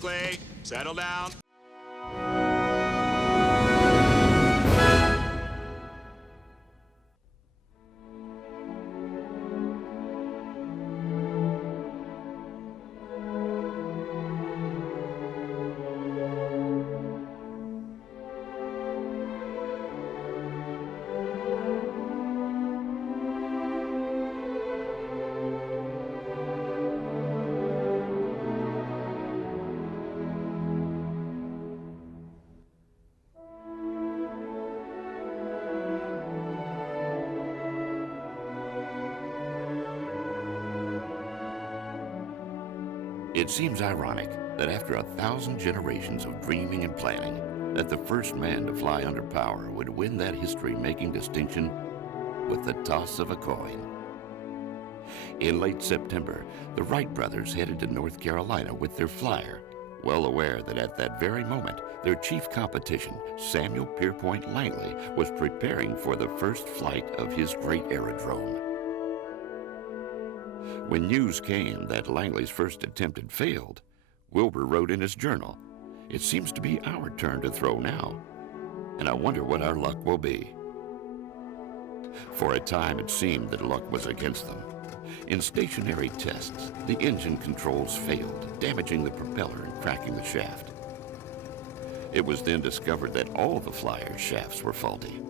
quickly. Settle down. It seems ironic that after 1,000 generations of dreaming and planning, that the first man to fly under power would win that history-making distinction with the toss of a coin. In late September, the Wright brothers headed to North Carolina with their flyer, well aware that at that very moment, their chief competition, Samuel Pierpont Langley, was preparing for the first flight of his great aerodrome. When news came that Langley's first attempt had failed, Wilbur wrote in his journal, "It seems to be our turn to throw now, and I wonder what our luck will be." For a time it seemed that luck was against them. In stationary tests, the engine controls failed, damaging the propeller and cracking the shaft. It was then discovered that all the flyer's shafts were faulty.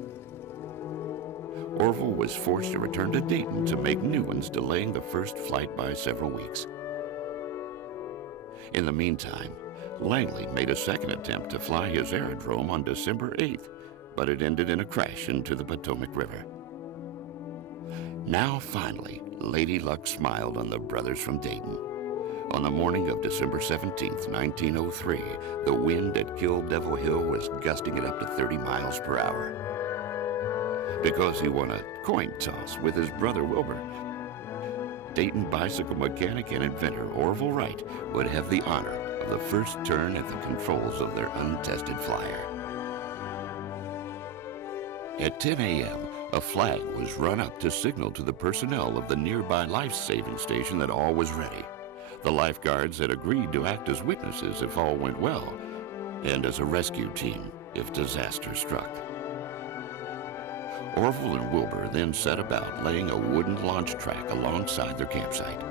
Orville was forced to return to Dayton to make new ones, delaying the first flight by several weeks. In the meantime, Langley made a second attempt to fly his aerodrome on December 8th, but it ended in a crash into the Potomac River. Now, finally, Lady Luck smiled on the brothers from Dayton. On the morning of December 17th, 1903, the wind at Kill Devil Hill was gusting it up to 30 miles per hour. Because he won a coin toss with his brother Wilbur, Dayton bicycle mechanic and inventor Orville Wright would have the honor of the first turn at the controls of their untested flyer. At 10 a.m., a flag was run up to signal to the personnel of the nearby life-saving station that all was ready. The lifeguards had agreed to act as witnesses if all went well, and as a rescue team if disaster struck. Orville and Wilbur then set about laying a wooden launch track alongside their campsite.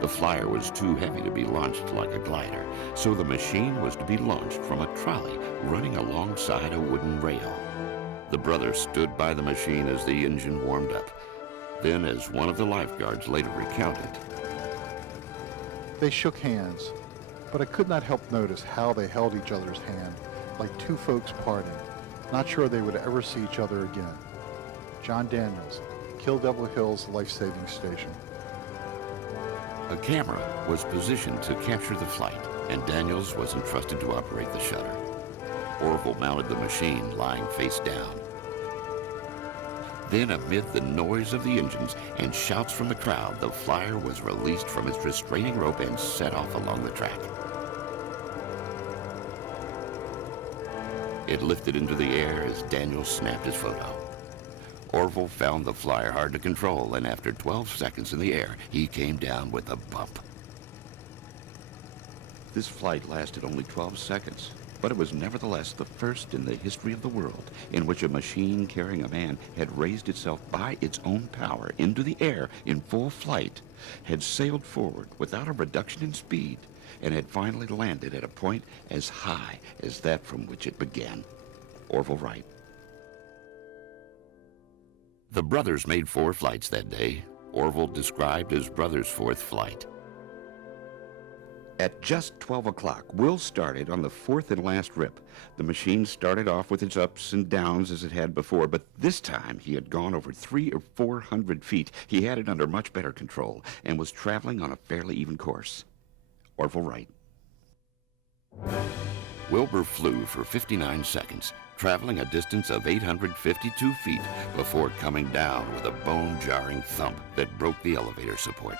The flyer was too heavy to be launched like a glider, so the machine was to be launched from a trolley running alongside a wooden rail. The brothers stood by the machine as the engine warmed up. Then, as one of the lifeguards later recounted, "They shook hands, but I could not help notice how they held each other's hand, like two folks parting, not sure they would ever see each other again." John Daniels, Kill Devil Hill's life-saving station. a camera was positioned to capture the flight, and Daniels was entrusted to operate the shutter. Orville mounted the machine lying face down. Then, amid the noise of the engines and shouts from the crowd, the flyer was released from its restraining rope and set off along the track. It lifted into the air as Daniels snapped his photo. Orville found the flyer hard to control, and after 12 seconds in the air, he came down with a bump. This flight lasted only 12 seconds, but it was nevertheless the first in the history of the world in which a machine carrying a man had raised itself by its own power into the air in full flight, had sailed forward without a reduction in speed, and had finally landed at a point as high as that from which it began. Orville Wright. The brothers made 4 flights that day. Orville described his brother's 4th flight. At just 12 o'clock, Will started on the 4th and last rip. The machine started off with its ups and downs as it had before, but this time he had gone over 300 or 400 feet. He had it under much better control and was traveling on a fairly even course. Orville Wright. Wilbur flew for 59 seconds, traveling a distance of 852 feet before coming down with a bone-jarring thump that broke the elevator support.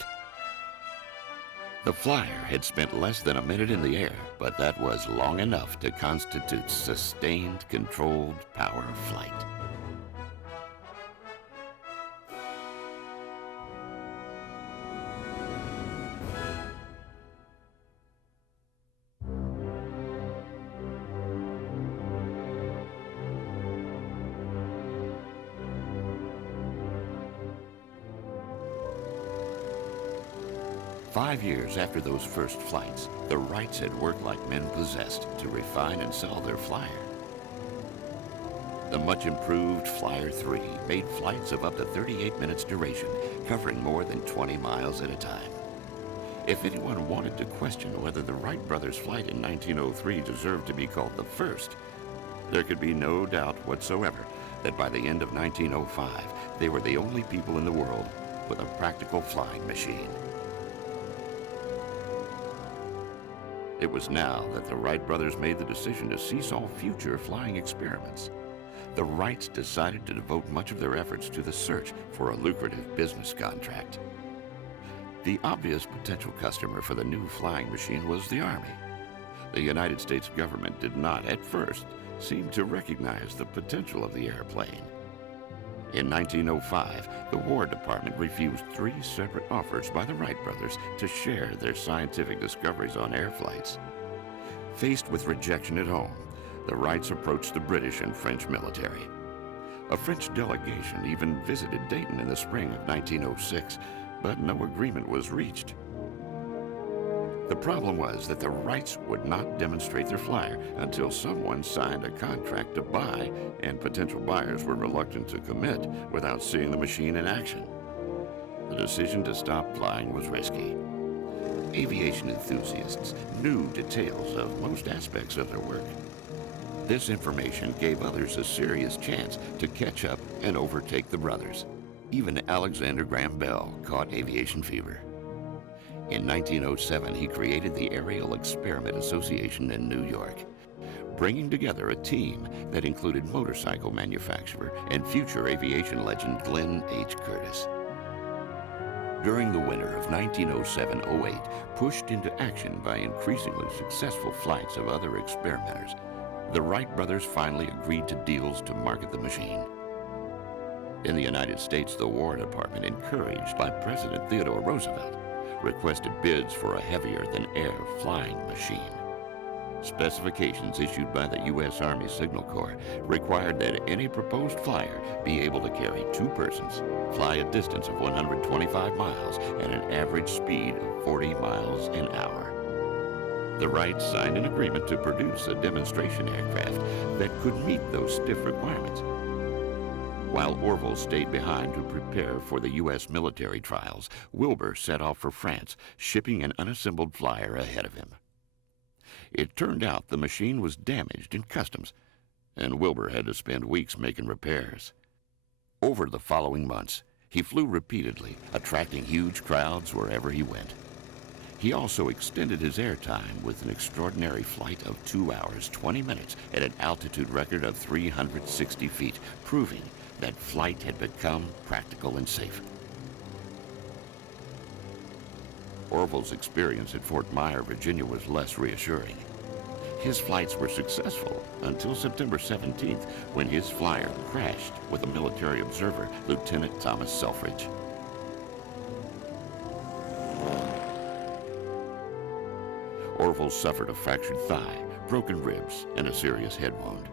The flyer had spent less than a minute in the air, but that was long enough to constitute sustained, controlled power flight. 5 years after those first flights, the Wrights had worked like men possessed to refine and sell their flyer. The much improved Flyer 3 made flights of up to 38 minutes duration, covering more than 20 miles at a time. If anyone wanted to question whether the Wright Brothers flight in 1903 deserved to be called the first, there could be no doubt whatsoever that by the end of 1905, they were the only people in the world with a practical flying machine. It was now that the Wright brothers made the decision to cease all future flying experiments. The Wrights decided to devote much of their efforts to the search for a lucrative business contract. The obvious potential customer for the new flying machine was the Army. The United States government did not, at first, seem to recognize the potential of the airplane. In 1905, the War Department refused 3 separate offers by the Wright brothers to share their scientific discoveries on air flights. Faced with rejection at home, the Wrights approached the British and French military. A French delegation even visited Dayton in the spring of 1906, but no agreement was reached. The problem was that the Wrights would not demonstrate their flyer until someone signed a contract to buy, and potential buyers were reluctant to commit without seeing the machine in action. The decision to stop flying was risky. Aviation enthusiasts knew details of most aspects of their work. This information gave others a serious chance to catch up and overtake the brothers. Even Alexander Graham Bell caught aviation fever. In 1907, he created the Aerial Experiment Association in New York, bringing together a team that included motorcycle manufacturer and future aviation legend Glenn H. Curtiss. During the winter of 1907-08, pushed into action by increasingly successful flights of other experimenters, the Wright brothers finally agreed to deals to market the machine. In the United States, the War Department, encouraged by President Theodore Roosevelt, requested bids for a heavier-than-air flying machine. Specifications issued by the U.S. Army Signal Corps required that any proposed flyer be able to carry 2 persons, fly a distance of 125 miles, and an average speed of 40 miles an hour. The Wrights signed an agreement to produce a demonstration aircraft that could meet those stiff requirements. While Orville stayed behind to prepare for the U.S. military trials, Wilbur set off for France, shipping an unassembled flyer ahead of him. It turned out the machine was damaged in customs, and Wilbur had to spend weeks making repairs. Over the following months, he flew repeatedly, attracting huge crowds wherever he went. He also extended his airtime with an extraordinary flight of 2 hours, 20 minutes at an altitude record of 360 feet, proving that flight had become practical and safe. Orville's experience at Fort Myer, Virginia was less reassuring. His flights were successful until September 17th, when his flyer crashed with a military observer, Lieutenant Thomas Selfridge. Orville suffered a fractured thigh, broken ribs, and a serious head wound.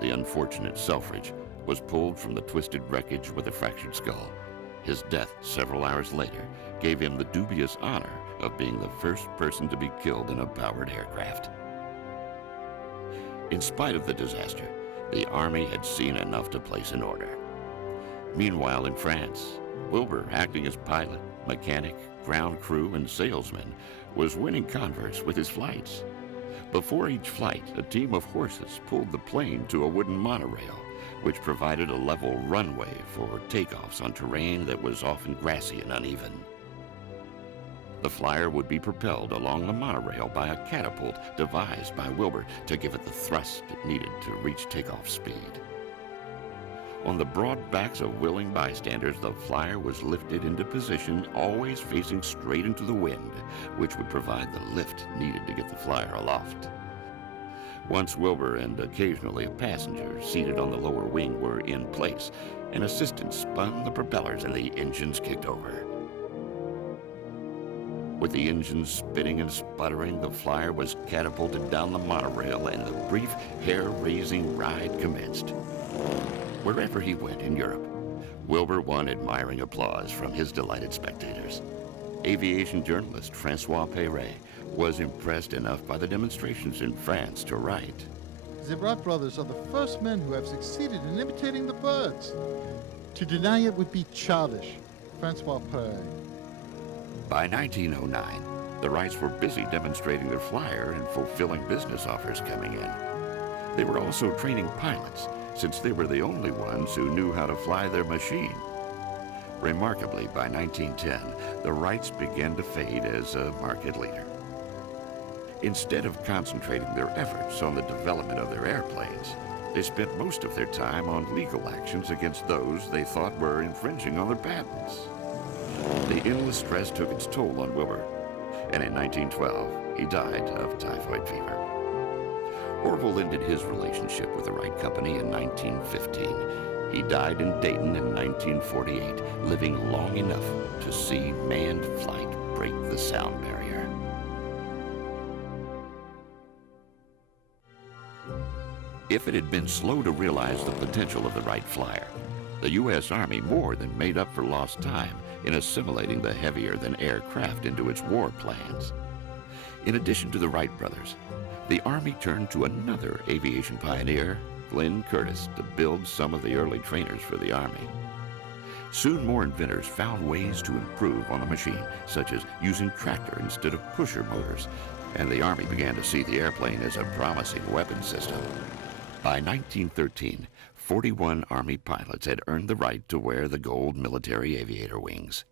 The unfortunate Selfridge was pulled from the twisted wreckage with a fractured skull. His death several hours later gave him the dubious honor of being the first person to be killed in a powered aircraft. In spite of the disaster, the Army had seen enough to place an order. Meanwhile, in France, Wilbur, acting as pilot, mechanic, ground crew, and salesman, was winning converts with his flights. Before each flight, a team of horses pulled the plane to a wooden monorail, which provided a level runway for takeoffs on terrain that was often grassy and uneven. The flyer would be propelled along the monorail by a catapult devised by Wilbur to give it the thrust it needed to reach takeoff speed. On the broad backs of willing bystanders, the flyer was lifted into position, always facing straight into the wind, which would provide the lift needed to get the flyer aloft. Once Wilbur and occasionally a passenger seated on the lower wing were in place, an assistant spun the propellers and the engines kicked over. With the engines spinning and sputtering, the flyer was catapulted down the monorail and the brief, hair-raising ride commenced. Wherever he went in Europe, Wilbur won admiring applause from his delighted spectators. Aviation journalist Francois Perret was impressed enough by the demonstrations in France to write, The Wright Brothers are the first men who have succeeded in imitating the birds. To deny it would be childish. Francois Perret. By 1909, the Wrights were busy demonstrating their flyer and fulfilling business offers coming in. They were also training pilots, since they were the only ones who knew how to fly their machine. Remarkably, by 1910, the Wrights began to fade as a market leader. Instead of concentrating their efforts on the development of their airplanes, they spent most of their time on legal actions against those they thought were infringing on their patents. The endless stress took its toll on Wilbur, and in 1912, he died of typhoid fever. Orville ended his relationship with the Wright Company in 1915. He died in Dayton in 1948, living long enough to see manned flight break the sound barrier. If it had been slow to realize the potential of the Wright Flyer, the U.S. Army more than made up for lost time in assimilating the heavier-than-air craft into its war plans. In addition to the Wright brothers, the Army turned to another aviation pioneer, Glenn Curtiss, to build some of the early trainers for the Army. Soon more inventors found ways to improve on the machine, such as using tractor instead of pusher motors, and the Army began to see the airplane as a promising weapon system. By 1913, 41 Army pilots had earned the right to wear the gold military aviator wings.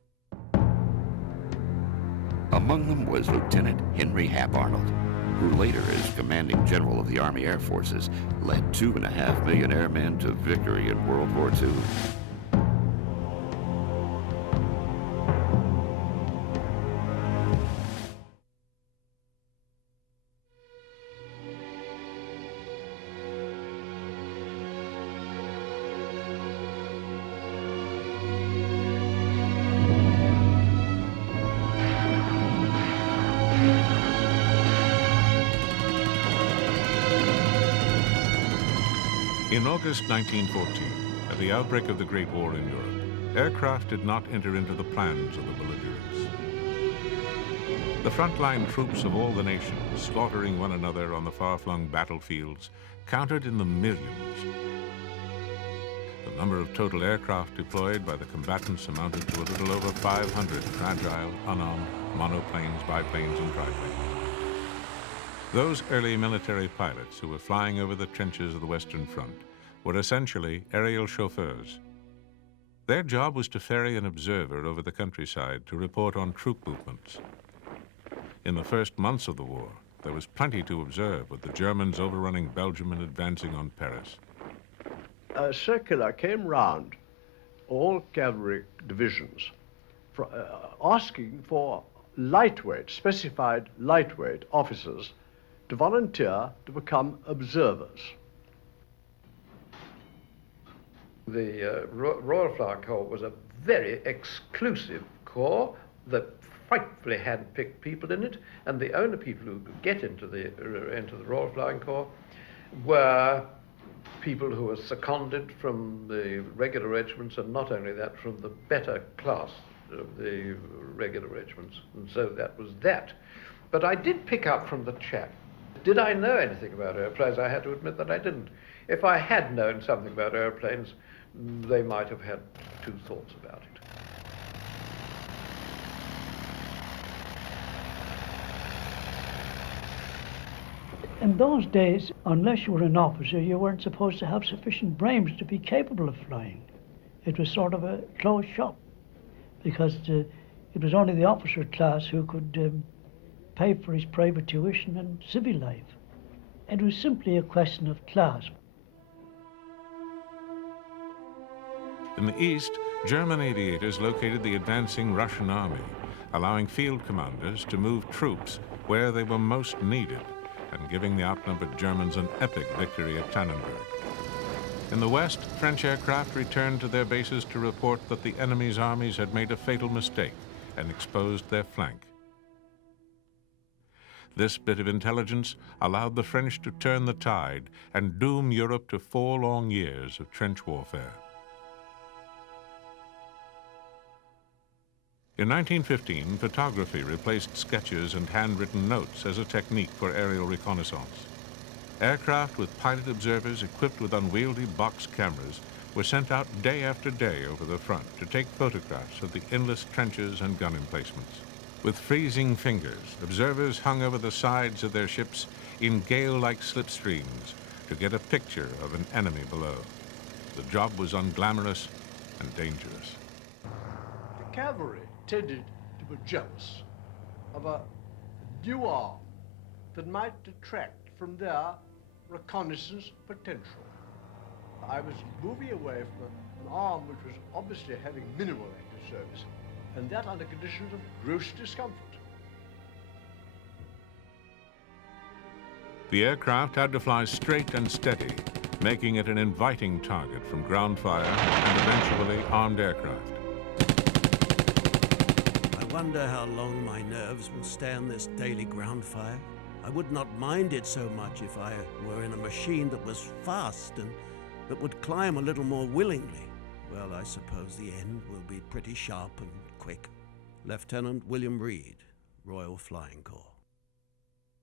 Among them was Lieutenant Henry Hap Arnold, who later, as commanding general of the Army Air Forces, led 2.5 million airmen to victory in World War II. In August 1914, at the outbreak of the Great War in Europe, aircraft did not enter into the plans of the belligerents. The frontline troops of all the nations, slaughtering one another on the far-flung battlefields, counted in the millions. The number of total aircraft deployed by the combatants amounted to a little over 500 fragile, unarmed monoplanes, biplanes, and triplanes. Those early military pilots who were flying over the trenches of the Western Front were essentially aerial chauffeurs. Their job was to ferry an observer over the countryside to report on troop movements. In the first months of the war, there was plenty to observe with the Germans overrunning Belgium and advancing on Paris. A circular came round all cavalry divisions asking for lightweight, specified lightweight officers to volunteer to become observers. The Royal Flying Corps was a very exclusive corps that frightfully hand-picked people in it, and the only people who could get into the Royal Flying Corps were people who were seconded from the regular regiments, and not only that, from the better class of the regular regiments. And so that was that. But I did pick up from the chap. Did I know anything about airplanes? I had to admit that I didn't. If I had known something about airplanes, they might have had two thoughts about it. In those days, unless you were an officer, you weren't supposed to have sufficient brains to be capable of flying. It was sort of a closed shop, because it was only the officer class who could pay for his private tuition and civil life. It was simply a question of class. In the east, German aviators located the advancing Russian army, allowing field commanders to move troops where they were most needed, and giving the outnumbered Germans an epic victory at Tannenberg. In the west, French aircraft returned to their bases to report that the enemy's armies had made a fatal mistake and exposed their flank. This bit of intelligence allowed the French to turn the tide and doom Europe to 4 long years of trench warfare. In 1915, photography replaced sketches and handwritten notes as a technique for aerial reconnaissance. Aircraft with pilot observers equipped with unwieldy box cameras were sent out day after day over the front to take photographs of the endless trenches and gun emplacements. With freezing fingers, observers hung over the sides of their ships in gale-like slipstreams to get a picture of an enemy below. The job was unglamorous and dangerous. The cavalry tended to be jealous of a new arm that might detract from their reconnaissance potential. I was moving away from an arm which was obviously having minimal active service, and that under conditions of gross discomfort. The aircraft had to fly straight and steady, making it an inviting target from ground fire and eventually armed aircraft. I wonder how long my nerves will stand this daily ground fire. I would not mind it so much if I were in a machine that was fast and that would climb a little more willingly. Well, I suppose the end will be pretty sharp and quick. Lieutenant William Reed, Royal Flying Corps.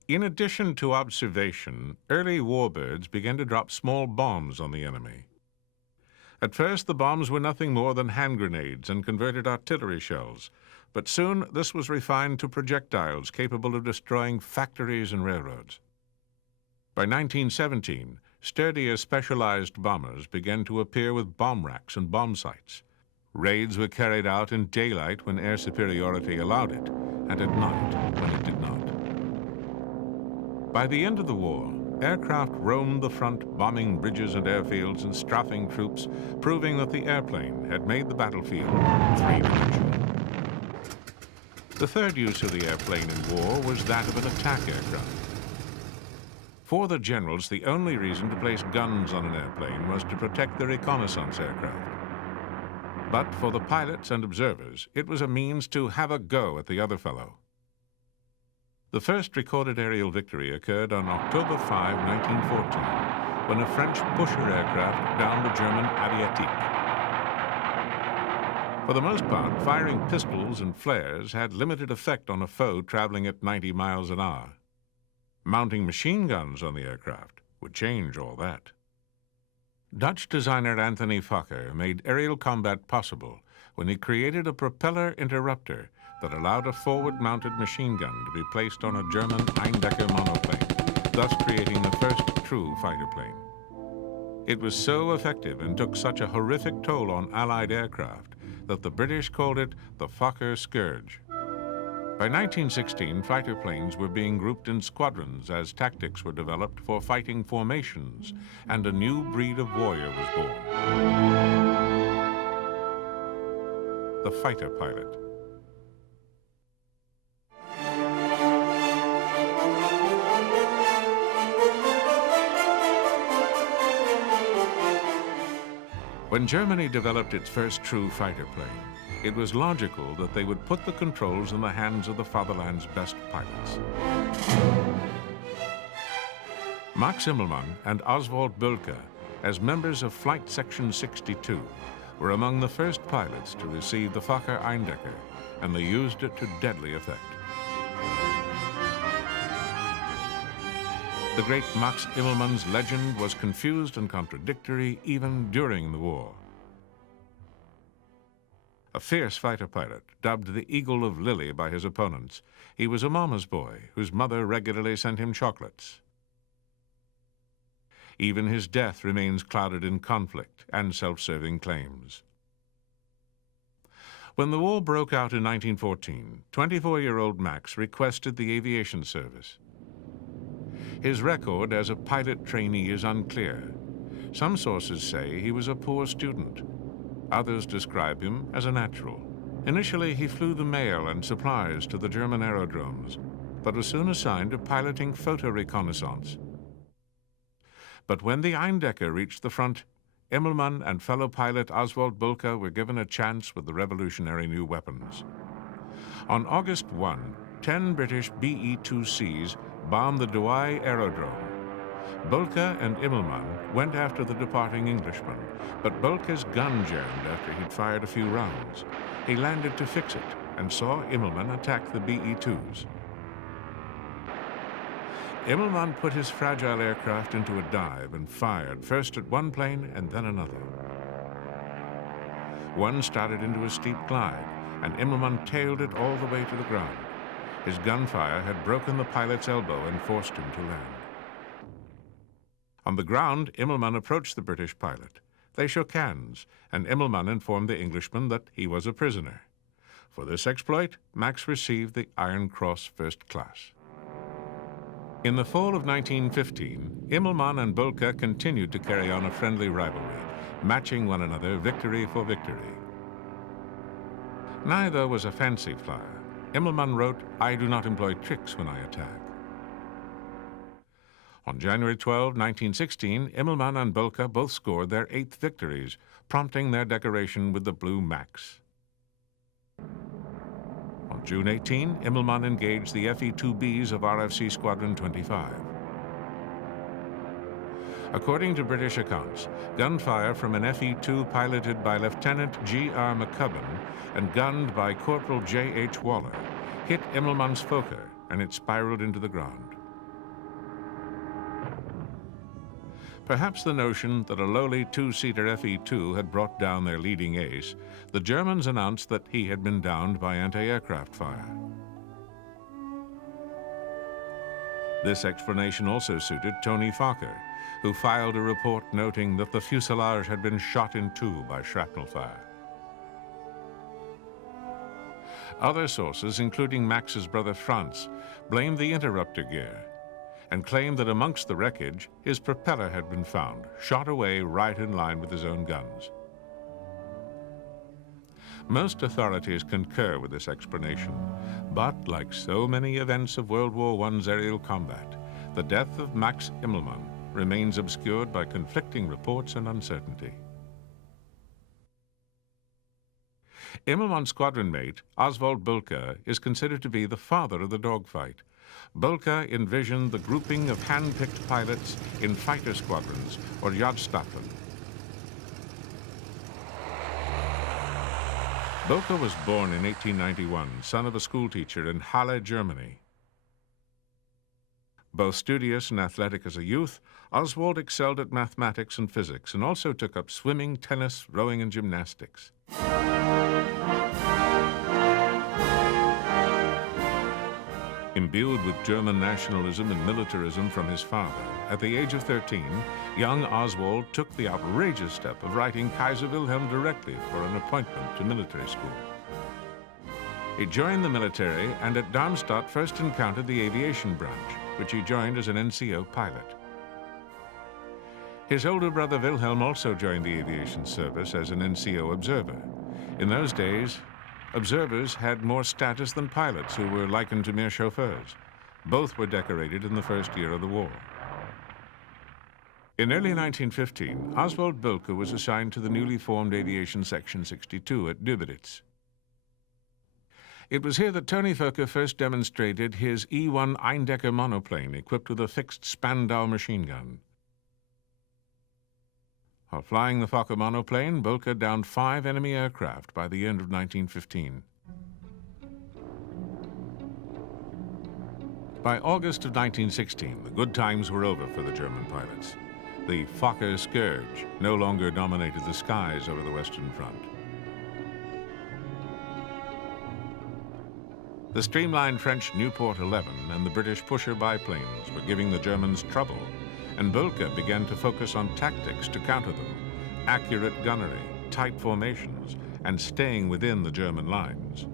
In addition to observation, early warbirds began to drop small bombs on the enemy. At first, the bombs were nothing more than hand grenades and converted artillery shells, but soon this was refined to projectiles capable of destroying factories and railroads. By 1917, sturdier specialized bombers began to appear with bomb racks and bomb sights. Raids were carried out in daylight when air superiority allowed it, and at night when it did not. By the end of the war, aircraft roamed the front, bombing bridges and airfields and strafing troops, proving that the airplane had made the battlefield three-dimensional. The third use of the airplane in war was that of an attack aircraft. For the generals, the only reason to place guns on an airplane was to protect the reconnaissance aircraft. But for the pilots and observers, it was a means to have a go at the other fellow. The first recorded aerial victory occurred on October 5, 1914, when a French pusher aircraft downed a German Aviation. For the most part, firing pistols and flares had limited effect on a foe traveling at 90 miles an hour. Mounting machine guns on the aircraft would change all that. Dutch designer Anthony Fokker made aerial combat possible when he created a propeller interrupter that allowed a forward-mounted machine gun to be placed on a German Eindecker monoplane, thus creating the first true fighter plane. It was so effective and took such a horrific toll on Allied aircraft that the British called it the Fokker Scourge. By 1916, fighter planes were being grouped in squadrons as tactics were developed for fighting formations, and a new breed of warrior was born. The fighter pilot. When Germany developed its first true fighter plane, it was logical that they would put the controls in the hands of the fatherland's best pilots. Max Immelmann and Oswald Bölker, as members of Flight Section 62, were among the first pilots to receive the Fokker Eindecker, and they used it to deadly effect. The great Max Immelmann's legend was confused and contradictory even during the war. A fierce fighter pilot, dubbed the Eagle of Lily by his opponents, he was a mama's boy whose mother regularly sent him chocolates. Even his death remains clouded in conflict and self-serving claims. When the war broke out in 1914, 24-year-old Max requested the aviation service. His record as a pilot trainee is unclear. Some sources say he was a poor student. Others describe him as a natural. Initially, he flew the mail and supplies to the German aerodromes, but was soon assigned to piloting photo reconnaissance. But when the Eindecker reached the front, Immelmann and fellow pilot Oswald Bölker were given a chance with the revolutionary new weapons. On August 1, 10 British BE-2Cs bombed the Douai aerodrome. Bölker and Immelmann went after the departing Englishman, but Bölker's gun jammed after he'd fired a few rounds. He landed to fix it and saw Immelmann attack the BE-2s. Immelmann put his fragile aircraft into a dive and fired first at one plane and then another. One started into a steep glide, and Immelmann tailed it all the way to the ground. His gunfire had broken the pilot's elbow and forced him to land. On the ground, Immelmann approached the British pilot. They shook hands, and Immelmann informed the Englishman that he was a prisoner. For this exploit, Max received the Iron Cross First Class. In the fall of 1915, Immelmann and Bölker continued to carry on a friendly rivalry, matching one another victory for victory. Neither was a fancy flyer. Immelmann wrote, "I do not employ tricks when I attack." On January 12, 1916, Immelmann and Bölker both scored their 8th victories, prompting their decoration with the Blue Max. On June 18, Immelmann engaged the FE-2Bs of RFC Squadron 25. According to British accounts, gunfire from an FE-2 piloted by Lieutenant G.R. McCubbin and gunned by Corporal J.H. Waller hit Immelmann's Fokker, and it spiraled into the ground. Perhaps the notion that a lowly two-seater FE-2 had brought down their leading ace, the Germans announced that he had been downed by anti-aircraft fire. This explanation also suited Tony Fokker, who filed a report noting that the fuselage had been shot in two by shrapnel fire. Other sources, including Max's brother Franz, blamed the interrupter gear and claimed that amongst the wreckage, his propeller had been found, shot away right in line with his own guns. Most authorities concur with this explanation, but like so many events of World War I's aerial combat, the death of Max Immelmann remains obscured by conflicting reports and uncertainty. Immelmann's squadron mate, Oswald Bölker, is considered to be the father of the dogfight. Bölker envisioned the grouping of hand-picked pilots in fighter squadrons, or Jagdstaffeln. Bölker was born in 1891, son of a schoolteacher in Halle, Germany. Both studious and athletic as a youth, Oswald excelled at mathematics and physics and also took up swimming, tennis, rowing, and gymnastics. Imbued with German nationalism and militarism from his father, at the age of 13, young Oswald took the outrageous step of writing Kaiser Wilhelm directly for an appointment to military school. He joined the military and at Darmstadt first encountered the aviation branch, which he joined as an NCO pilot. His older brother Wilhelm also joined the aviation service as an NCO observer. In those days, observers had more status than pilots, who were likened to mere chauffeurs. Both were decorated in the first year of the war. In early 1915, Oswald Bölker was assigned to the newly formed Aviation Section 62 at Döberitz. It was here that Tony Fokker first demonstrated his E-1 Eindecker monoplane equipped with a fixed Spandau machine gun. While flying the Fokker monoplane, Bölker downed 5 enemy aircraft by the end of 1915. By August of 1916, the good times were over for the German pilots. The Fokker scourge no longer dominated the skies over the Western Front. The streamlined French Nieuport 11 and the British Pusher biplanes were giving the Germans trouble, and Bölker began to focus on tactics to counter them: accurate gunnery, tight formations, and staying within the German lines.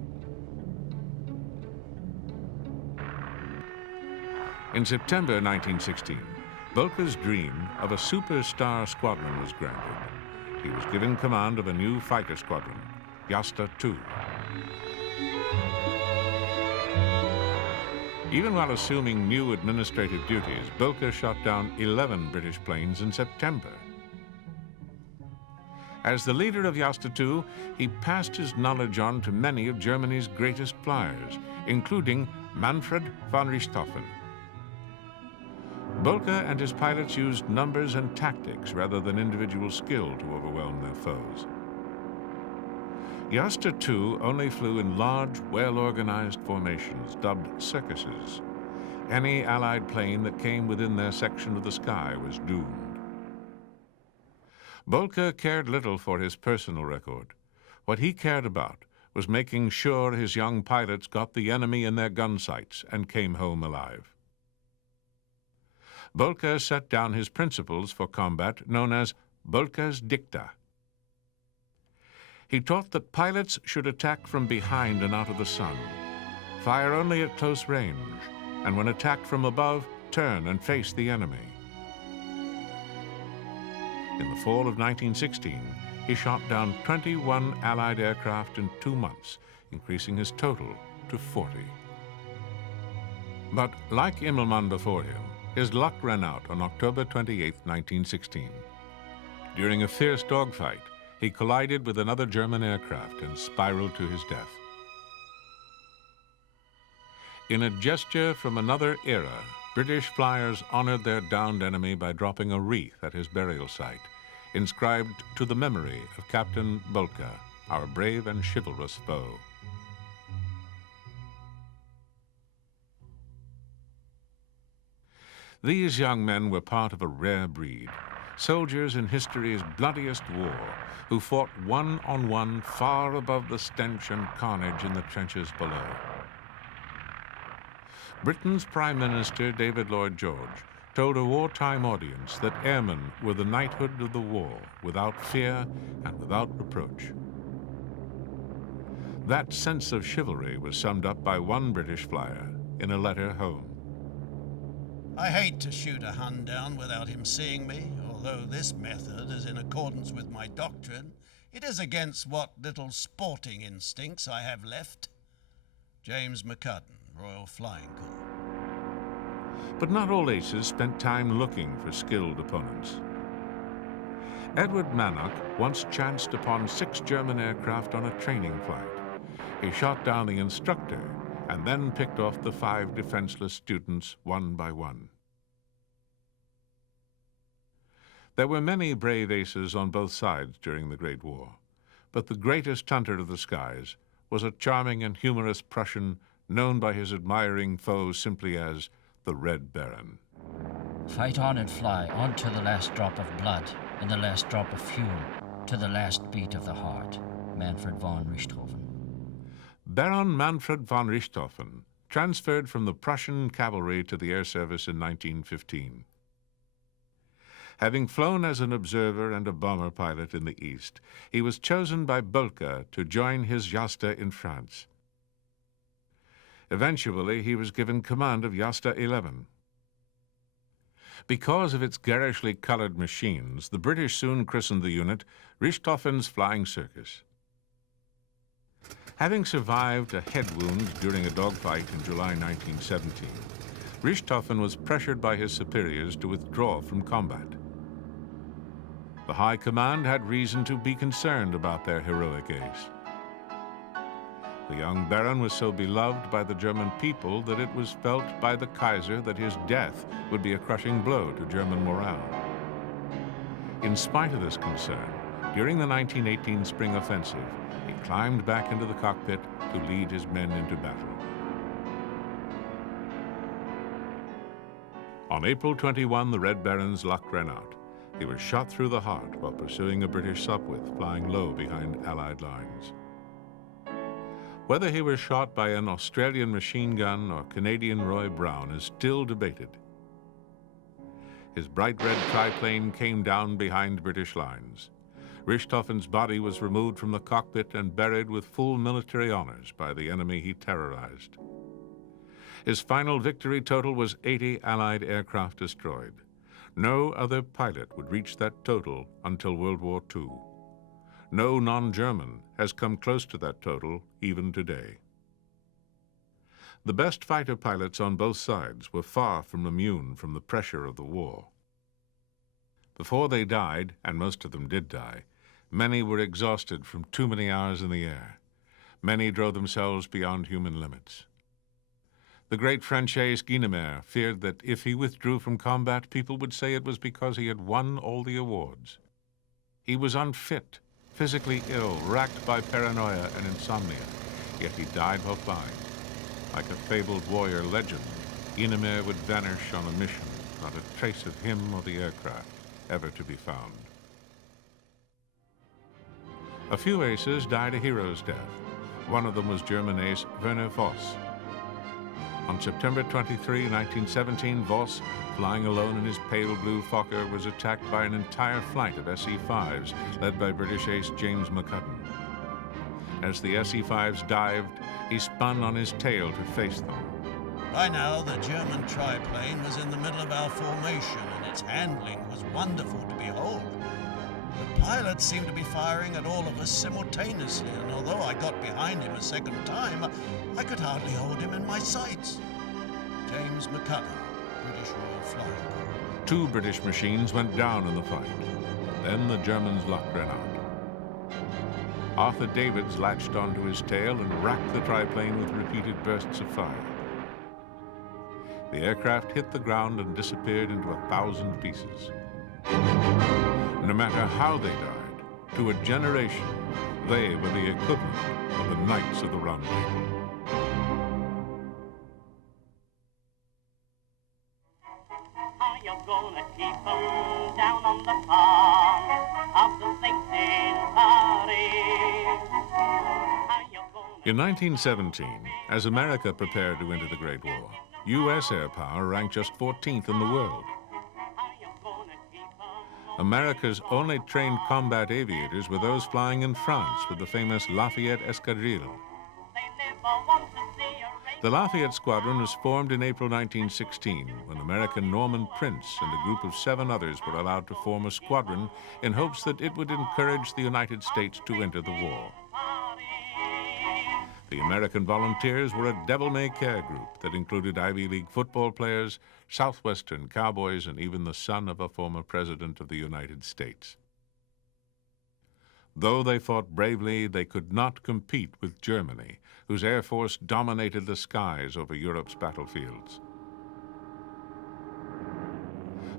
In September 1916, Bölker's dream of a superstar squadron was granted. He was given command of a new fighter squadron, Jasta II. Even while assuming new administrative duties, Bölker shot down 11 British planes in September. As the leader of Jasta II, he passed his knowledge on to many of Germany's greatest flyers, including Manfred von Richthofen. Boelke and his pilots used numbers and tactics rather than individual skill to overwhelm their foes. Jasta II only flew in large, well-organized formations, dubbed circuses. Any Allied plane that came within their section of the sky was doomed. Boelke cared little for his personal record. What he cared about was making sure his young pilots got the enemy in their gun sights and came home alive. Boelke set down his principles for combat known as Boelke's Dicta. He taught that pilots should attack from behind and out of the sun, fire only at close range, and when attacked from above, turn and face the enemy. In the fall of 1916, he shot down 21 Allied aircraft in 2 months, increasing his total to 40. But like Immelmann before him, his luck ran out on October 28, 1916. During a fierce dogfight, he collided with another German aircraft and spiraled to his death. In a gesture from another era, British flyers honored their downed enemy by dropping a wreath at his burial site, inscribed to the memory of Captain Boelke, our brave and chivalrous foe. These young men were part of a rare breed, soldiers in history's bloodiest war, who fought one-on-one far above the stench and carnage in the trenches below. Britain's Prime Minister, David Lloyd George, told a wartime audience that airmen were the knighthood of the war, without fear and without reproach. That sense of chivalry was summed up by one British flyer in a letter home. I hate to shoot a Hun down without him seeing me. Although this method is in accordance with my doctrine, it is against what little sporting instincts I have left. James McCudden, Royal Flying Corps. But not all aces spent time looking for skilled opponents. Edward Manock once chanced upon 6 German aircraft on a training flight. He shot down the instructor and then picked off the 5 defenseless students one by one. There were many brave aces on both sides during the Great War, but the greatest hunter of the skies was a charming and humorous Prussian known by his admiring foes simply as the Red Baron. Fight on and fly, on to the last drop of blood and the last drop of fuel, to the last beat of the heart. Manfred von Richthofen. Baron Manfred von Richthofen transferred from the Prussian cavalry to the air service in 1915. Having flown as an observer and a bomber pilot in the East, he was chosen by Boelke to join his Jasta in France. Eventually, he was given command of Jasta 11. Because of its garishly colored machines, the British soon christened the unit Richthofen's Flying Circus. Having survived a head wound during a dogfight in July 1917, Richthofen was pressured by his superiors to withdraw from combat. The High Command had reason to be concerned about their heroic ace. The young Baron was so beloved by the German people that it was felt by the Kaiser that his death would be a crushing blow to German morale. In spite of this concern, during the 1918 spring offensive, he climbed back into the cockpit to lead his men into battle. On April 21, the Red Baron's luck ran out. He was shot through the heart while pursuing a British Sopwith flying low behind Allied lines. Whether he was shot by an Australian machine gun or Canadian Roy Brown is still debated. His bright red triplane came down behind British lines. Richthofen's body was removed from the cockpit and buried with full military honors by the enemy he terrorized. His final victory total was 80 Allied aircraft destroyed. No other pilot would reach that total until World War II. No non-German has come close to that total even today. The best fighter pilots on both sides were far from immune from the pressure of the war. Before they died, and most of them did die, many were exhausted from too many hours in the air. Many drove themselves beyond human limits. The great French ace Guynemer feared that if he withdrew from combat, people would say it was because he had won all the awards. He was unfit, physically ill, racked by paranoia and insomnia, yet he died while flying. Like a fabled warrior legend, Guynemer would vanish on a mission, not a trace of him or the aircraft ever to be found. A few aces died a hero's death. One of them was German ace Werner Voss. On September 23, 1917, Voss, flying alone in his pale blue Fokker, was attacked by an entire flight of SE-5s, led by British ace James McCudden. As the SE-5s dived, he spun on his tail to face them. By now, the German triplane was in the middle of our formation, and its handling was wonderful to behold. The pilot seemed to be firing at all of us simultaneously, and although I got behind him a second time, I could hardly hold him in my sights. James McCudden, British Royal Flying Corps. 2 British machines went down in the fight. Then the Germans' luck ran out. Arthur Davids latched onto his tail and racked the triplane with repeated bursts of fire. The aircraft hit the ground and disappeared into 1,000 pieces. No matter how they died, to a generation, they were the equivalent of the Knights of the Round Table. Are you gonna keep them down on the farm of the St. In 1917, as America prepared to enter the Great War, U.S. air power ranked just 14th in the world. America's only trained combat aviators were those flying in France with the famous Lafayette Escadrille. The Lafayette Squadron was formed in April 1916 when American Norman Prince and a group of 7 others were allowed to form a squadron in hopes that it would encourage the United States to enter the war. The American volunteers were a devil-may-care group that included Ivy League football players, Southwestern cowboys, and even the son of a former president of the United States. Though they fought bravely, they could not compete with Germany, whose air force dominated the skies over Europe's battlefields.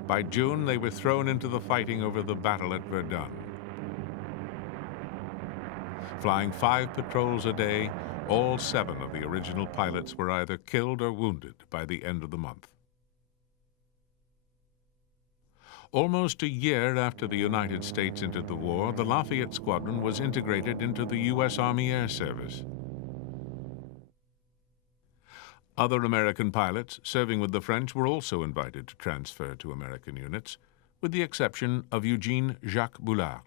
By June, they were thrown into the fighting over the battle at Verdun. Flying 5 patrols a day, all 7 of the original pilots were either killed or wounded by the end of the month. Almost a year after the United States entered the war, the Lafayette Squadron was integrated into the U.S. Army Air Service. Other American pilots serving with the French were also invited to transfer to American units, with the exception of Eugene Jacques Boulard,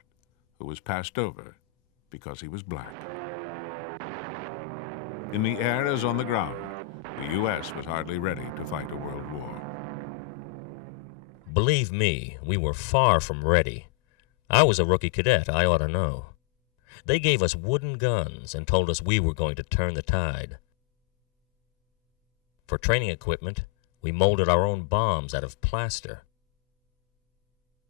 who was passed over because he was black. In the air as on the ground, the U.S. was hardly ready to fight a world war. Believe me, we were far from ready. I was a rookie cadet, I ought to know. They gave us wooden guns and told us we were going to turn the tide. For training equipment, we molded our own bombs out of plaster.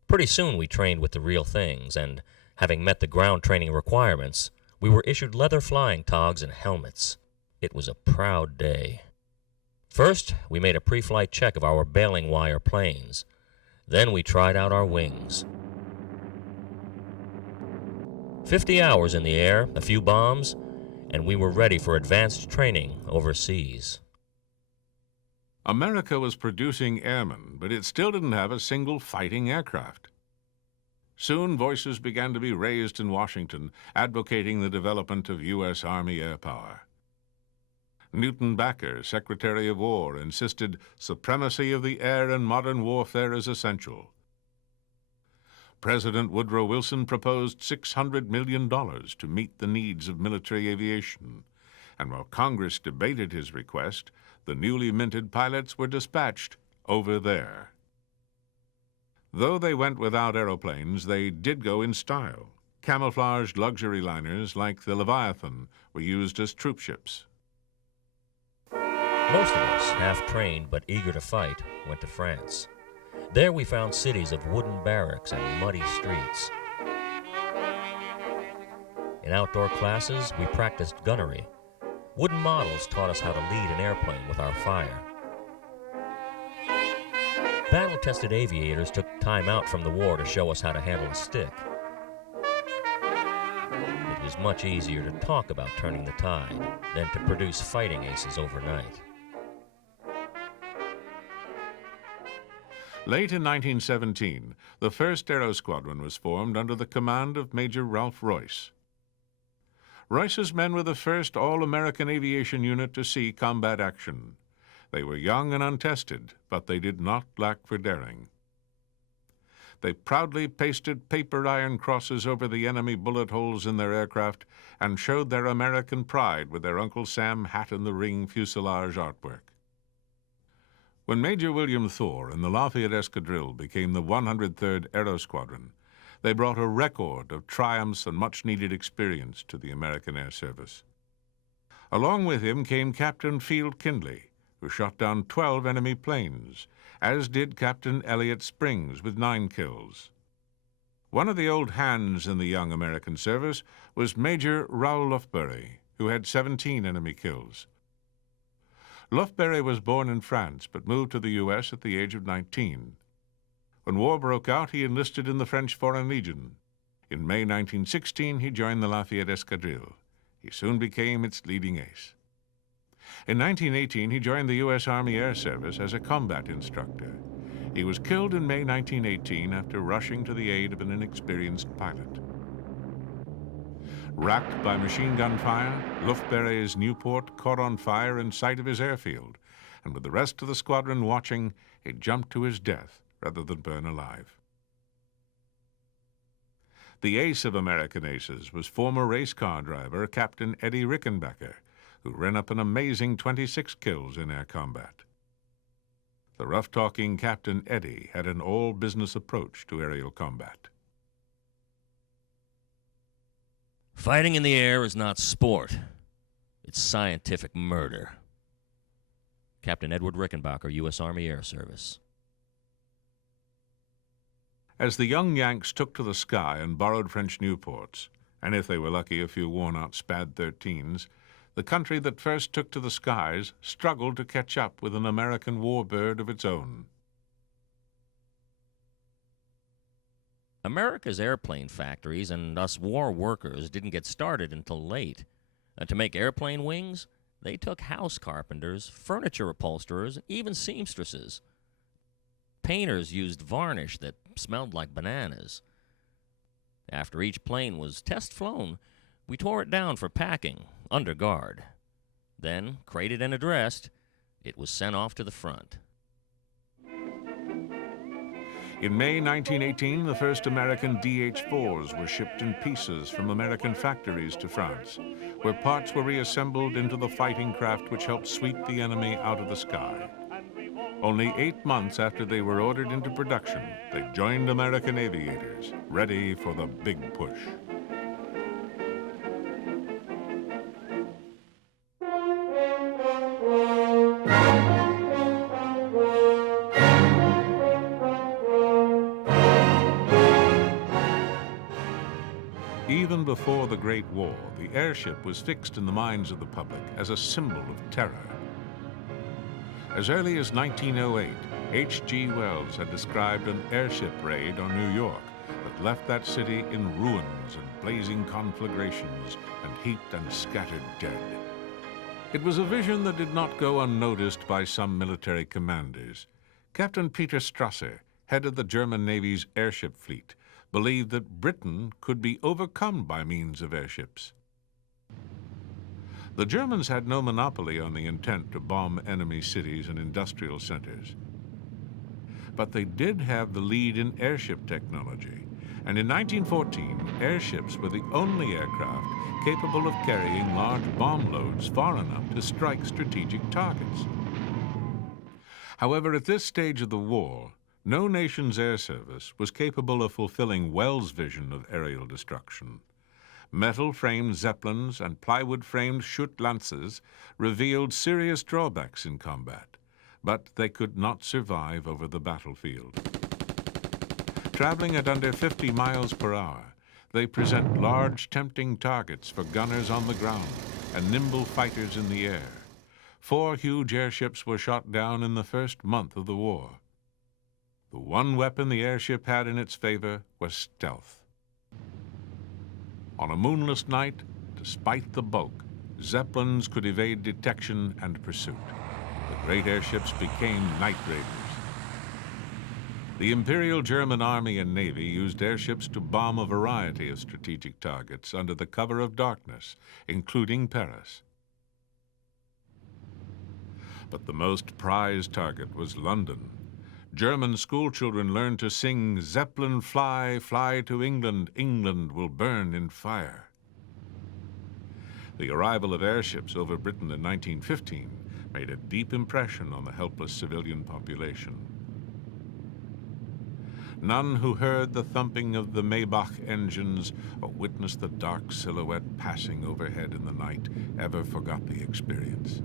Pretty soon we trained with the real things, and having met the ground training requirements, we were issued leather flying togs and helmets. It was a proud day. First, we made a pre-flight check of our bailing wire planes. Then we tried out our wings. 50 hours in the air, a few bombs, and we were ready for advanced training overseas. America was producing airmen, but it still didn't have a single fighting aircraft. Soon voices began to be raised in Washington advocating the development of U.S. Army air power. Newton Backer, Secretary of War, insisted supremacy of the air in modern warfare is essential. President Woodrow Wilson proposed $600 million to meet the needs of military aviation, and while Congress debated his request, the newly minted pilots were dispatched over there. Though they went without aeroplanes, they did go in style. Camouflaged luxury liners like the Leviathan were used as troop ships. Most of us, half-trained but eager to fight, went to France. There we found cities of wooden barracks and muddy streets. In outdoor classes, we practiced gunnery. Wooden models taught us how to lead an airplane with our fire. Battle-tested aviators took time out from the war to show us how to handle a stick. It was much easier to talk about turning the tide than to produce fighting aces overnight. Late in 1917, the 1st Aero Squadron was formed under the command of Major Ralph Royce. Royce's men were the first all-American aviation unit to see combat action. They were young and untested, but they did not lack for daring. They proudly pasted paper iron crosses over the enemy bullet holes in their aircraft and showed their American pride with their Uncle Sam hat-in-the-ring fuselage artwork. When Major William Thor and the Lafayette Escadrille became the 103rd Aero Squadron, they brought a record of triumphs and much-needed experience to the American Air Service. Along with him came Captain Field Kindley, who shot down 12 enemy planes, as did Captain Elliott Springs with 9 kills. One of the old hands in the young American service was Major Raoul Lufbery, who had 17 enemy kills. Lufbery was born in France, but moved to the U.S. at the age of 19. When war broke out, he enlisted in the French Foreign Legion. In May 1916, he joined the Lafayette Escadrille. He soon became its leading ace. In 1918, he joined the U.S. Army Air Service as a combat instructor. He was killed in May 1918 after rushing to the aid of an inexperienced pilot. Racked by machine gun fire, Lufbery's Nieuport caught on fire in sight of his airfield, and with the rest of the squadron watching, he jumped to his death rather than burn alive. The ace of American aces was former race car driver Captain Eddie Rickenbacker, who ran up an amazing 26 kills in air combat. The rough-talking Captain Eddie had an all-business approach to aerial combat. Fighting in the air is not sport. It's scientific murder. Captain Edward Rickenbacker, U.S. Army Air Service. As the young Yanks took to the sky and borrowed French Nieuports, and if they were lucky, a few worn-out Spad 13s, the country that first took to the skies struggled to catch up with an American warbird of its own. America's airplane factories and us war workers didn't get started until late. To make airplane wings, they took house carpenters, furniture upholsterers, even seamstresses. Painters used varnish that smelled like bananas. After each plane was test flown, we tore it down for packing, under guard. Then, crated and addressed, it was sent off to the front. In May 1918, the first American DH-4s were shipped in pieces from American factories to France, where parts were reassembled into the fighting craft which helped sweep the enemy out of the sky. Only 8 months after they were ordered into production, they joined American aviators, ready for the big push. Even before the Great War, the airship was fixed in the minds of the public as a symbol of terror. As early as 1908, H.G. Wells had described an airship raid on New York that left that city in ruins and blazing conflagrations and heaped and scattered dead. It was a vision that did not go unnoticed by some military commanders. Captain Peter Strasser, head of the German Navy's airship fleet, believed that Britain could be overcome by means of airships. The Germans had no monopoly on the intent to bomb enemy cities and industrial centers. But they did have the lead in airship technology, and in 1914, airships were the only aircraft capable of carrying large bomb loads far enough to strike strategic targets. However, at this stage of the war, no nation's air service was capable of fulfilling Wells' vision of aerial destruction. Metal-framed Zeppelins and plywood-framed Schutt-Lances revealed serious drawbacks in combat, but they could not survive over the battlefield. Traveling at under 50 miles per hour, they present large, tempting targets for gunners on the ground, and nimble fighters in the air. 4 huge airships were shot down in the first month of the war. The one weapon the airship had in its favor was stealth. On a moonless night, despite the bulk, Zeppelins could evade detection and pursuit. The great airships became night raiders. The Imperial German Army and Navy used airships to bomb a variety of strategic targets under the cover of darkness, including Paris. But the most prized target was London. German schoolchildren learned to sing, "Zeppelin, fly, fly to England, England will burn in fire." The arrival of airships over Britain in 1915 made a deep impression on the helpless civilian population. None who heard the thumping of the Maybach engines or witnessed the dark silhouette passing overhead in the night ever forgot the experience.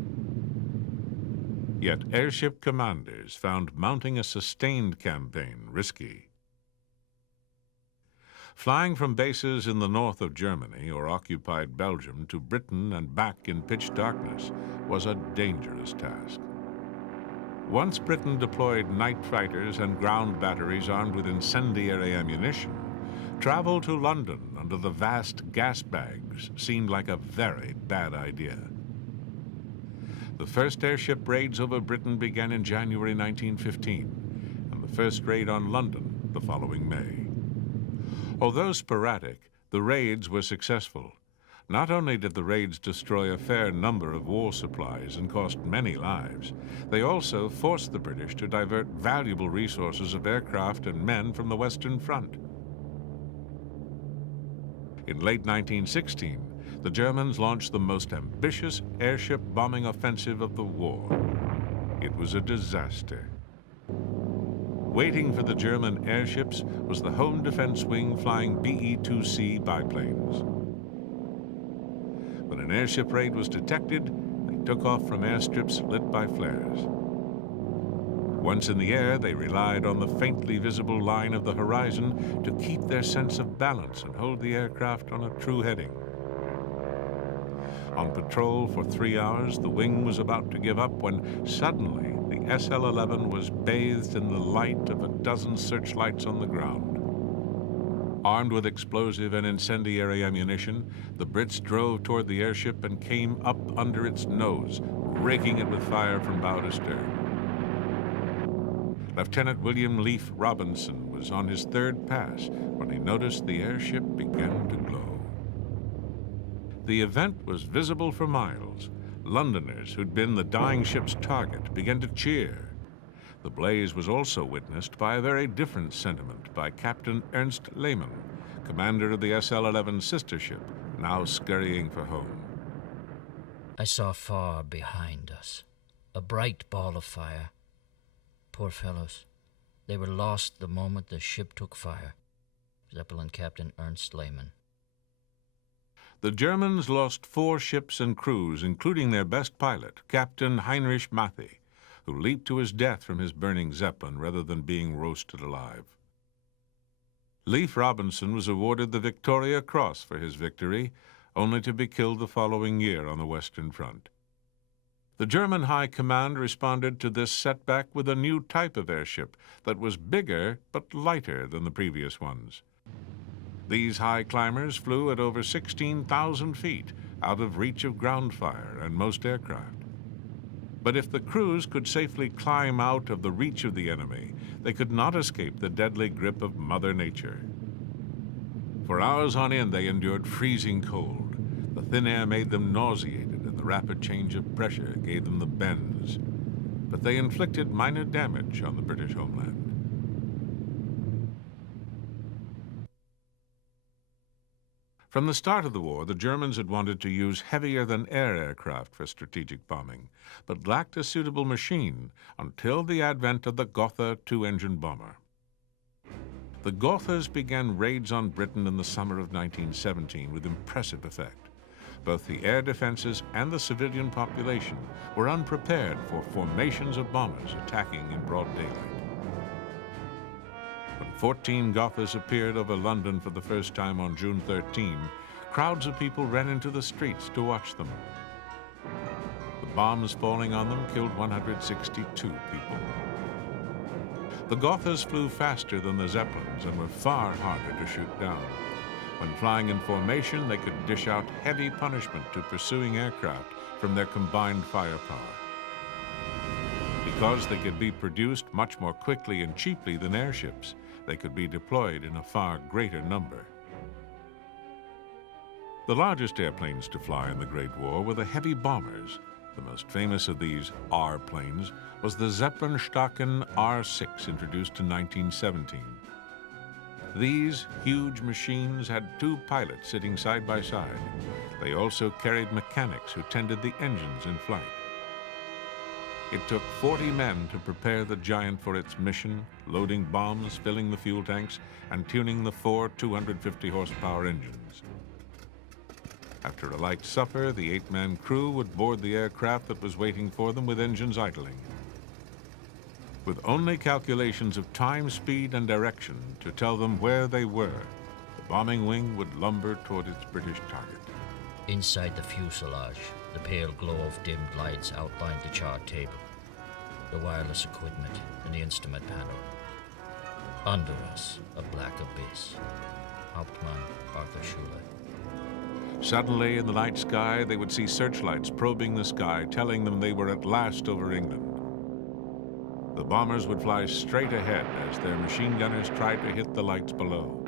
Yet airship commanders found mounting a sustained campaign risky. Flying from bases in the north of Germany or occupied Belgium to Britain and back in pitch darkness was a dangerous task. Once Britain deployed night fighters and ground batteries armed with incendiary ammunition, travel to London under the vast gas bags seemed like a very bad idea. The first airship raids over Britain began in January 1915, and the first raid on London the following May. Although sporadic, the raids were successful. Not only did the raids destroy a fair number of war supplies and cost many lives, they also forced the British to divert valuable resources of aircraft and men from the Western Front. In late 1916, the Germans launched the most ambitious airship bombing offensive of the war. It was a disaster. Waiting for the German airships was the Home Defense Wing flying BE-2C biplanes. When an airship raid was detected, they took off from airstrips lit by flares. Once in the air, they relied on the faintly visible line of the horizon to keep their sense of balance and hold the aircraft on a true heading. On patrol for 3 hours, the wing was about to give up when suddenly the SL-11 was bathed in the light of a dozen searchlights on the ground. Armed with explosive and incendiary ammunition, the Brits drove toward the airship and came up under its nose, raking it with fire from bow to stern. Lieutenant William Leaf Robinson was on his 3rd pass when he noticed the airship began to glow. The event was visible for miles. Londoners who'd been the dying ship's target began to cheer. The blaze was also witnessed by a very different sentiment by Captain Ernst Lehmann, commander of the SL-11 sister ship, now scurrying for home. I saw far behind us a bright ball of fire. Poor fellows. They were lost the moment the ship took fire. Zeppelin Captain Ernst Lehmann. The Germans lost 4 ships and crews, including their best pilot, Captain Heinrich Mathy, who leaped to his death from his burning Zeppelin rather than being roasted alive. Leif Robinson was awarded the Victoria Cross for his victory, only to be killed the following year on the Western Front. The German High Command responded to this setback with a new type of airship that was bigger but lighter than the previous ones. These high climbers flew at over 16,000 feet, out of reach of ground fire and most aircraft. But if the crews could safely climb out of the reach of the enemy, they could not escape the deadly grip of Mother Nature. For hours on end, they endured freezing cold. The thin air made them nauseated, and the rapid change of pressure gave them the bends. But they inflicted minor damage on the British homeland. From the start of the war, the Germans had wanted to use heavier-than-air aircraft for strategic bombing, but lacked a suitable machine until the advent of the Gotha 2-engine bomber. The Gothas began raids on Britain in the summer of 1917 with impressive effect. Both the air defenses and the civilian population were unprepared for formations of bombers attacking in broad daylight. When 14 Gothas appeared over London for the first time on June 13, crowds of people ran into the streets to watch them. The bombs falling on them killed 162 people. The Gothas flew faster than the Zeppelins and were far harder to shoot down. When flying in formation, they could dish out heavy punishment to pursuing aircraft from their combined firepower. Because they could be produced much more quickly and cheaply than airships, they could be deployed in a far greater number. The largest airplanes to fly in the Great War were the heavy bombers. The most famous of these R planes was the Zeppelinstaken R-6, introduced in 1917. These huge machines had two pilots sitting side by side. They also carried mechanics who tended the engines in flight. It took 40 men to prepare the Giant for its mission, loading bombs, filling the fuel tanks, and tuning the four 250-horsepower engines. After a light supper, the 8-man crew would board the aircraft that was waiting for them with engines idling. With only calculations of time, speed, and direction to tell them where they were, the bombing wing would lumber toward its British target. Inside the fuselage, the pale glow of dimmed lights outlined the chart table, the wireless equipment, and the instrument panel. Under us, a black abyss. Hauptmann Arthur Schule. Suddenly, in the night sky, they would see searchlights probing the sky, telling them they were at last over England. The bombers would fly straight ahead as their machine gunners tried to hit the lights below.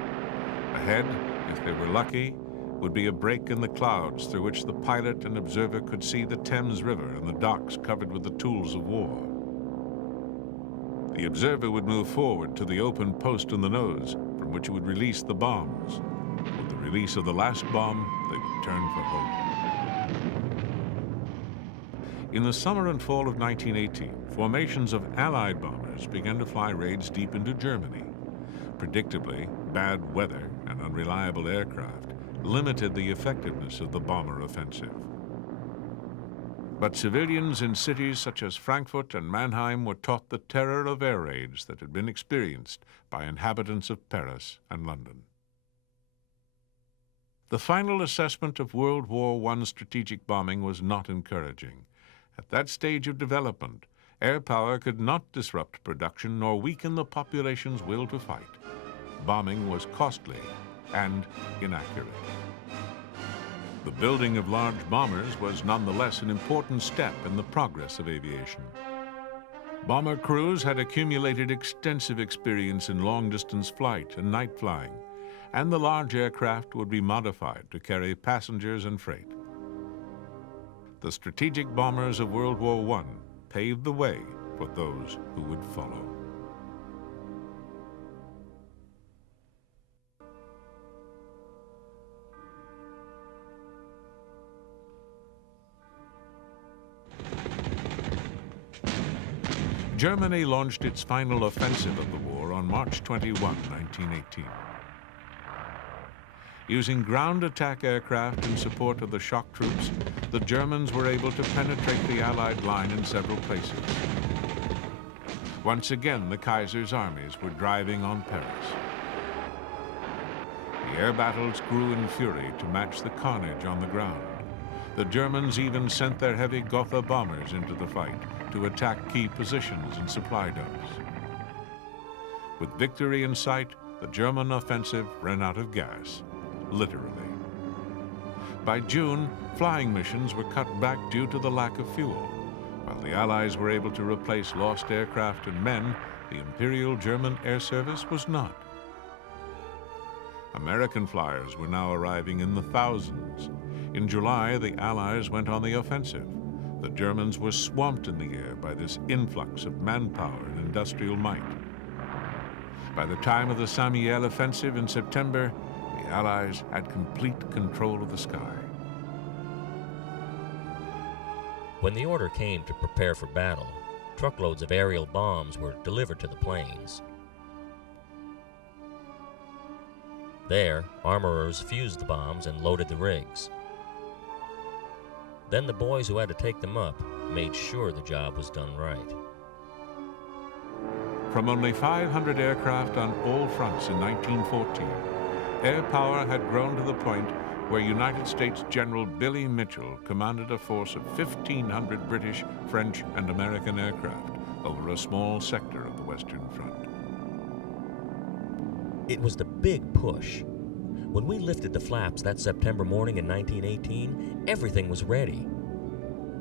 Ahead, if they were lucky, would be a break in the clouds through which the pilot and observer could see the Thames River and the docks covered with the tools of war. The observer would move forward to the open post in the nose, from which it would release the bombs. With the release of the last bomb, they would turn for home. In the summer and fall of 1918, formations of Allied bombers began to fly raids deep into Germany. Predictably, bad weather and unreliable aircraft limited the effectiveness of the bomber offensive. But civilians in cities such as Frankfurt and Mannheim were taught the terror of air raids that had been experienced by inhabitants of Paris and London. The final assessment of World War I strategic bombing was not encouraging. At that stage of development, air power could not disrupt production nor weaken the population's will to fight. Bombing was costly and inaccurate. The building of large bombers was nonetheless an important step in the progress of aviation. Bomber crews had accumulated extensive experience in long-distance flight and night flying, and the large aircraft would be modified to carry passengers and freight. The strategic bombers of World War I paved the way for those who would follow. Germany launched its final offensive of the war on March 21, 1918. Using ground attack aircraft in support of the shock troops, the Germans were able to penetrate the Allied line in several places. Once again, the Kaiser's armies were driving on Paris. The air battles grew in fury to match the carnage on the ground. The Germans even sent their heavy Gotha bombers into the fight to attack key positions and supply dumps. With victory in sight, the German offensive ran out of gas, literally. By June, flying missions were cut back due to the lack of fuel. While the Allies were able to replace lost aircraft and men, the Imperial German Air Service was not. American flyers were now arriving in the thousands. In July, the Allies went on the offensive. The Germans were swamped in the air by this influx of manpower and industrial might. By the time of the Saint-Mihiel offensive in September, the Allies had complete control of the sky. When the order came to prepare for battle, truckloads of aerial bombs were delivered to the planes. There, armorers fused the bombs and loaded the rigs. Then the boys who had to take them up made sure the job was done right. From only 500 aircraft on all fronts in 1914, air power had grown to the point where United States General Billy Mitchell commanded a force of 1,500 British, French, and American aircraft over a small sector of the Western Front. It was the big push. When we lifted the flaps that September morning in 1918, everything was ready.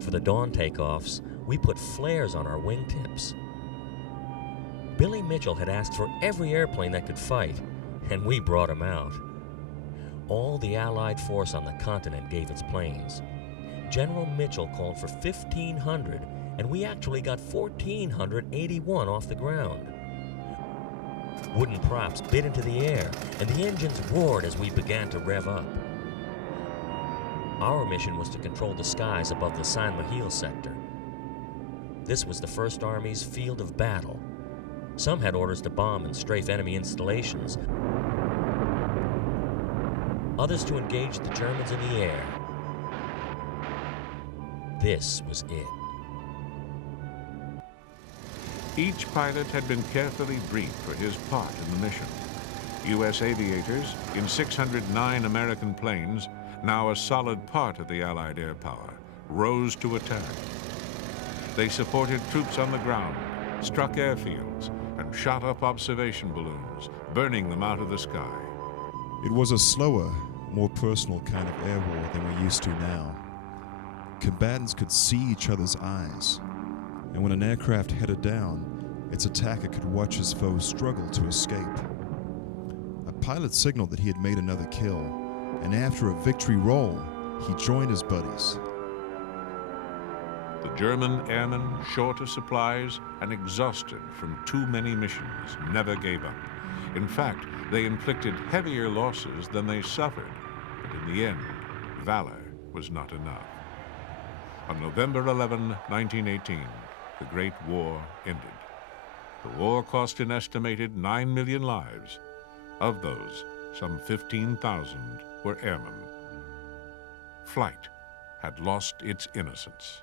For the dawn takeoffs, we put flares on our wingtips. Billy Mitchell had asked for every airplane that could fight, and we brought him out. All the Allied force on the continent gave its planes. General Mitchell called for 1,500, and we actually got 1,481 off the ground. Wooden props bit into the air, and the engines roared as we began to rev up. Our mission was to control the skies above the Saint-Mihiel sector. This was the First Army's field of battle. Some had orders to bomb and strafe enemy installations. Others to engage the Germans in the air. This was it. Each pilot had been carefully briefed for his part in the mission. U.S. aviators in 609 American planes, now a solid part of the Allied air power, rose to attack. They supported troops on the ground, struck airfields, and shot up observation balloons, burning them out of the sky. It was a slower, more personal kind of air war than we're used to now. Combatants could see each other's eyes, and when an aircraft headed down, its attacker could watch his foe struggle to escape. A pilot signaled that he had made another kill, and after a victory roll, he joined his buddies. The German airmen, short of supplies and exhausted from too many missions, never gave up. In fact, they inflicted heavier losses than they suffered, but in the end, valor was not enough. On November 11, 1918, the Great War ended. The war cost an estimated 9 million lives. Of those, some 15,000 were airmen. Flight had lost its innocence.